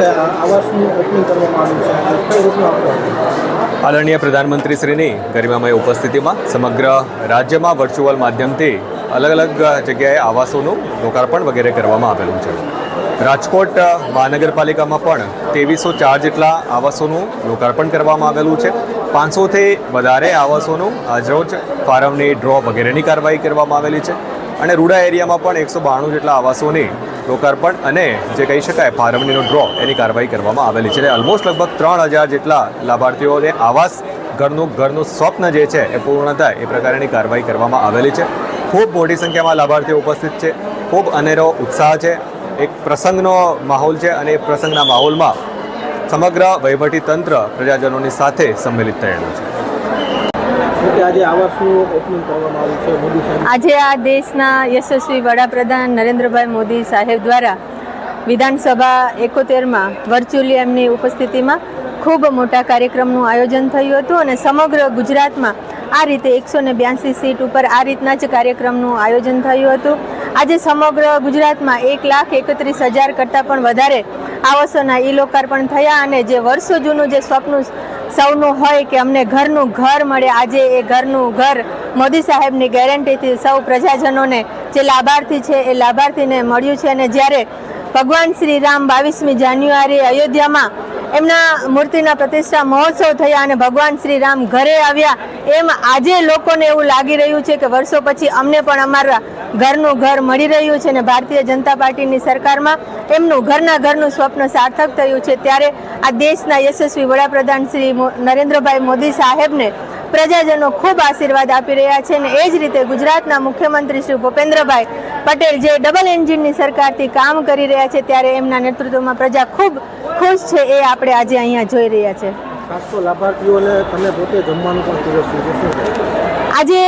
રીતે આવાસનું ઓપનિંગ કરવામાં આવ્યું છે, કઈ રીતનું આપવાનું? આદરણીય પ્રધાનમંત્રીશ્રીની ગરિમામય ઉપસ્થિતિમાં સમગ્ર રાજ્યમાં વર્ચ્યુઅલ માધ્યમથી અલગ અલગ જગ્યાએ આવાસોનું લોકાર્પણ વગેરે કરવામાં આવેલું છે. રાજકોટ મહાનગરપાલિકામાં પણ 2304 જેટલા આવાસોનું લોકાર્પણ કરવામાં આવેલું છે. 500થી વધારે આવાસોનું આજરોજ ફાળવણી ડ્રો વગેરેની કાર્યવાહી કરવામાં આવેલી છે અને રૂડા એરિયામાં પણ 192 જેટલા આવાસોની લોકાર્પણ અને જે કહી શકાય ફાળવણીનો ડ્રો એની કાર્યવાહી કરવામાં આવેલી છે. ઓલમોસ્ટ લગભગ 3000 જેટલા લાભાર્થીઓને આવાસ ઘરનું સ્વપ્ન જે છે એ પૂર્ણ થાય એ પ્રકારની કાર્યવાહી કરવામાં આવેલી છે. ખૂબ મોટી સંખ્યામાં લાભાર્થીઓ ઉપસ્થિત છે. ખૂબ અનેરો ઉત્સાહ છે. એક પ્રસંગનો માહોલ છે અને એ પ્રસંગના માહોલમાં સમગ્ર વહીવટી તંત્ર પ્રજાજનોની સાથે સંમેલિત થયેલું છે. આજે આ દેશના યશસ્વી વડાપ્રધાન નરેન્દ્રભાઈ મોદી સાહેબ દ્વારા વિધાનસભા 71માં વર્ચ્યુઅલી એમની ઉપસ્થિતિમાં ખૂબ મોટા કાર્યક્રમનું આયોજન થયું હતું અને સમગ્ર ગુજરાતમાં આ રીતે 182 સીટ ઉપર આ રીતના જ કાર્યક્રમનું આયોજન થયું હતું. આજે સમગ્ર ગુજરાતમાં 1,31,000 કરતાં પણ વધારે આવાસોના ઈ લોકાર્પણ થયા અને જે વર્ષો જૂનું જે સ્વપ્ન સૌનું હોય કે અમને ઘરનું ઘર મળે, આજે એ ઘરનું ઘર મોદી સાહેબની ગેરંટીથી સૌ પ્રજાજનોને જે લાભાર્થી છે એ લાભાર્થીને મળ્યું છે. અને જ્યારે ભગવાન શ્રી રામ 22મી જાન્યુઆરી અયોધ્યામાં એમના મૂર્તિના પ્રતિષ્ઠા મહોત્સવ થયા અને ભગવાન શ્રી રામ ઘરે આવ્યા, એમ આજે લોકોને એવું લાગી રહ્યું છે કે વર્ષો પછી અમને પણ અમારા ઘરનું ઘર મળી રહ્યું છે અને ભારતીય જનતા પાર્ટીની સરકારમાં એમનું ઘરનું સ્વપ્ન સાર્થક થયું છે. ત્યારે આ દેશના યશસ્વી વડાપ્રધાન શ્રી નરેન્દ્રભાઈ મોદી સાહેબને પ્રજાજનો ખૂબ આશીર્વાદ આપી રહ્યા છે અને એ જ રીતે ગુજરાતના મુખ્યમંત્રી શ્રી ભૂપેન્દ્રભાઈ પટેલ જે ડબલ એન્જિનની સરકારથી કામ કરી રહ્યા છે ત્યારે એમના નેતૃત્વમાં પ્રજા ખૂબ ખુશ છે, એ આપણે આજે અહીંયા જોઈ રહ્યા છે. લાભાર્થીઓને તમે પોતે જમવાનું પણ પીરસ્યું છે. આજે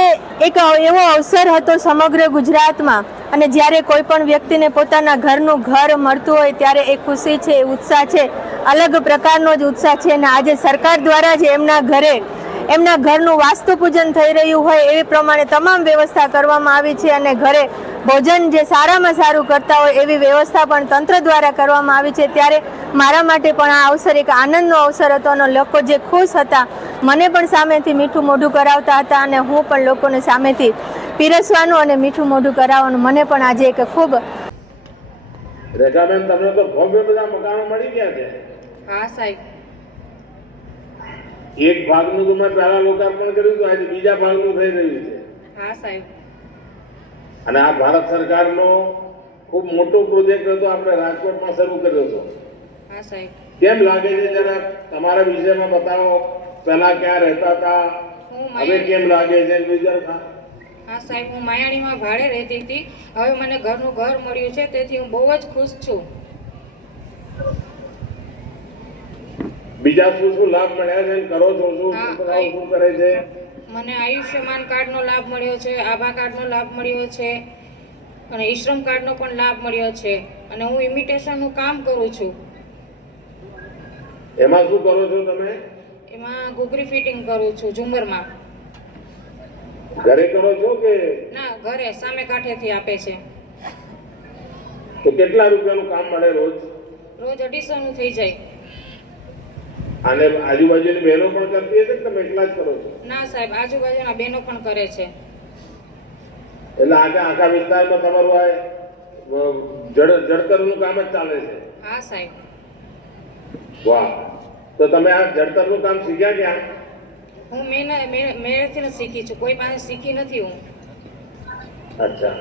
એક એવો અવસર હતો સમગ્ર ગુજરાતમાં અને જ્યારે કોઈ પણ વ્યક્તિને પોતાના ઘરનું ઘર મળતું હોય ત્યારે એ ખુશી છે, એ ઉત્સાહ છે, અલગ પ્રકારનો જ ઉત્સાહ છે. અને આજે સરકાર દ્વારા જ એમના ઘરનું વાસ્તુ પૂજન થઈ રહ્યું હોય એવી પ્રમાણે તમામ વ્યવસ્થા કરવામાં આવી છે અને ઘરે ભોજન જે સારામાં સારું કરતા હોય એવી વ્યવસ્થા પણ તંત્ર દ્વારા કરવામાં આવી છે. ત્યારે મારા માટે પણ આ અવસર એક આનંદનો અવસર હતો અને લોકો જે ખુશ હતા, મને પણ સામેથી મીઠું મોઢું કરાવતા હતા અને હું પણ લોકોને સામેથી પીરસવાનું અને મીઠું મોઢું કરાવવાનું મને પણ આજે એક ખૂબ. રેખાબેન, તમને તો ભવ્ય બધા મકાનો મળી ગયા છે. હા સાહેબ. એક ભાગનું તો મેં પહેલા લોકાર્પણ કર્યું હતું, આજે બીજા ભાગનું થઈ રહ્યું છે. હા સાહેબ. અને આ ભારત સરકારનો ખૂબ મોટો પ્રોજેક્ટ હતો, આપણે રાજકોટમાં શરૂ કર્યો હતો. હા સાહેબ. કેમ લાગે છે જરા તમારા વિષયમાં બતાવો, પહેલા ક્યાં રહેતા હતા, હવે કેમ લાગે છે? હા સાહેબ, હું માયાણીમાં ભાડે રહેતી હતી, હવે મને ઘરનું ઘર મળ્યું છે તેથી હું બહુ જ ખુશ છું. બીજા શું લાભ મળ્યા છે, કરો છો શું કરે છે? મને આયુષ્યમાન કાર્ડનો લાભ મળ્યો છે, આભા કાર્ડનો લાભ મળ્યો છે અને ઈશ્રમ કાર્ડનો પણ લાભ મળ્યો છે અને હું ઇમિટેશનનું કામ કરું છું. એમાં શું કરો છો તમે? એમાં ઘૂઘરી ફિટિંગ કરું છું ઝુમરમાં. ઘરે કરો છો કે? ના, ઘરે સામે કાંઠેથી આપે છે. તો કેટલા રૂપિયાનું કામ મળે રોજ? રોજ 250 નું થઈ જાય. અને આજુબાજુની બહેનો પણ કરતી હશે કે તમે એકલા જ કરો છો? ના સાહેબ, આજુબાજુના બહેનો પણ કરે છે. એટલે આખા વિસ્તારમાં તમારું આ જડતરનું કામ જ ચાલે છે? હા સાહેબ. વાહ, તો તમે આ જડતરનું કામ શીખ્યા ક્યાં? હું મેળેથી જ શીખી છું, કોઈ પાસે શીખી નથી હું. અચ્છા.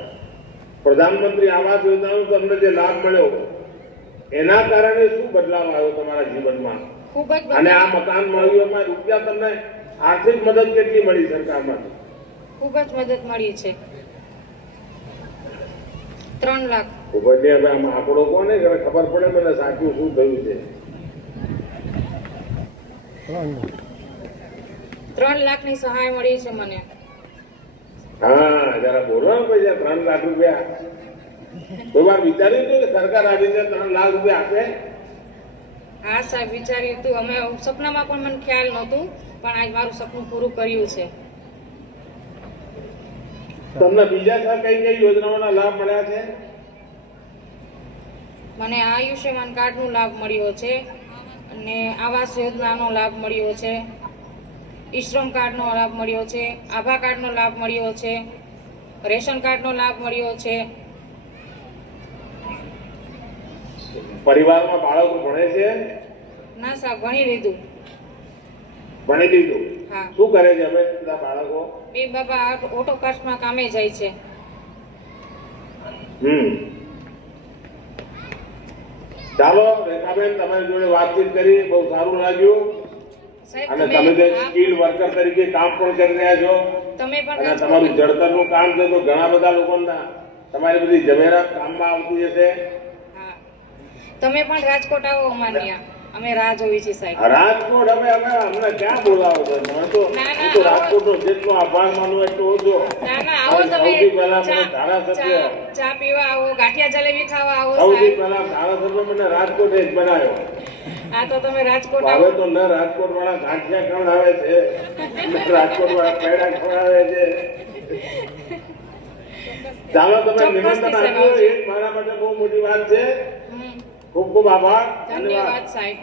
પ્રધાનમંત્રી આવાસ યોજનાનો તમને જે લાભ મળ્યો એના કારણે શું બદલાવ આવ્યો તમારા જીવનમાં? ખૂબ જ. અને આ મકાન મળ્યું એમાં રૂપિયા તમને આર્થિક મદદ કેટલી મળી સરકારમાંથી? ખૂબ જ મદદ મળી છે, 3 લાખ. ખૂબ જ. હવે આમાં આંકડો કોને ખબર પડે મને સાચું શું થયું છે? 3 લાખની સહાય મળી છે મને. હા, જરા બોલો ને પૈસા. 3 લાખ રૂપિયા કોઈ વાર વિચાર્યું હતું કે સરકાર આવીને 3 લાખ રૂપિયા આપે? હા સાહેબ, વિચાર્યું હતું. અમે સપનામાં પણ મને ખ્યાલ નહોતું, પણ આજ મારું સપનું પૂરું કર્યું છે. તમને બીજા કઈ કઈ યોજનાઓના લાભ મળ્યા છે? મને આયુષ્યમાન કાર્ડનો લાભ મળ્યો છે અને આવાસ યોજનાનો લાભ મળ્યો છે, ઈશ્રમ કાર્ડનો લાભ મળ્યો છે, આભા કાર્ડનો લાભ મળ્યો છે, રેશન કાર્ડનો લાભ મળ્યો છે. પરિવારમાં બાળકો ભણે છે? ના સાહેબ, ભણી લીધું. ભણી લીધું? હા. શું કરે છે હવે બધા બાળકો? બે બાબા ઓટો પાર્ટ્સમાં કામે જાય છે. ચાલો રેખાબેન, તમારી જોડે વાતચીત કરી બહુ સારું લાગ્યું. સાહેબ, અને તમે જે સ્કિલ વર્કર તરીકે કામ પણ કરી રહ્યા છો તમે પણ અને તમારું જળતરનું કામ છે, તો ઘણા બધા લોકોના તમારી બધી જવેરાત કામમાં આવતી હશે. હા, તમે પણ રાજકોટ આવો અમારે ત્યાં, અમે રાહ જોઈ છે સાહેબ. રાજકોટ હવે અમને ક્યાં બોલાવો છો? મને તો ના, હું તો રાજકોટનો જેટલો આભાર માનું એટલો ઓછો. ના આવો તમે. સૌથી પહેલા મને ધારાસભ્ય ચા પીવા આવો, ગાંઠિયા જલેબી ખાવા આવો સૌથી સાહેબ. પહેલા ધારાસભ્ય મને રાજકોટ જ બનાવ્યો. હા, તો તમે રાજકોટ હવે આવો. તો ન રાજકોટ વાળા ગાંઠિયા ખવડાવે છે, ન રાજકોટ વાળા પેડા ખવડાવે છે. ચાલો, તમે નિમંત્રણ આપ્યું એ મારા માટે બહુ મોટી વાત છે. હમ. ખૂબ ખૂબ આભાર. ધન્યવાદ સાહેબ.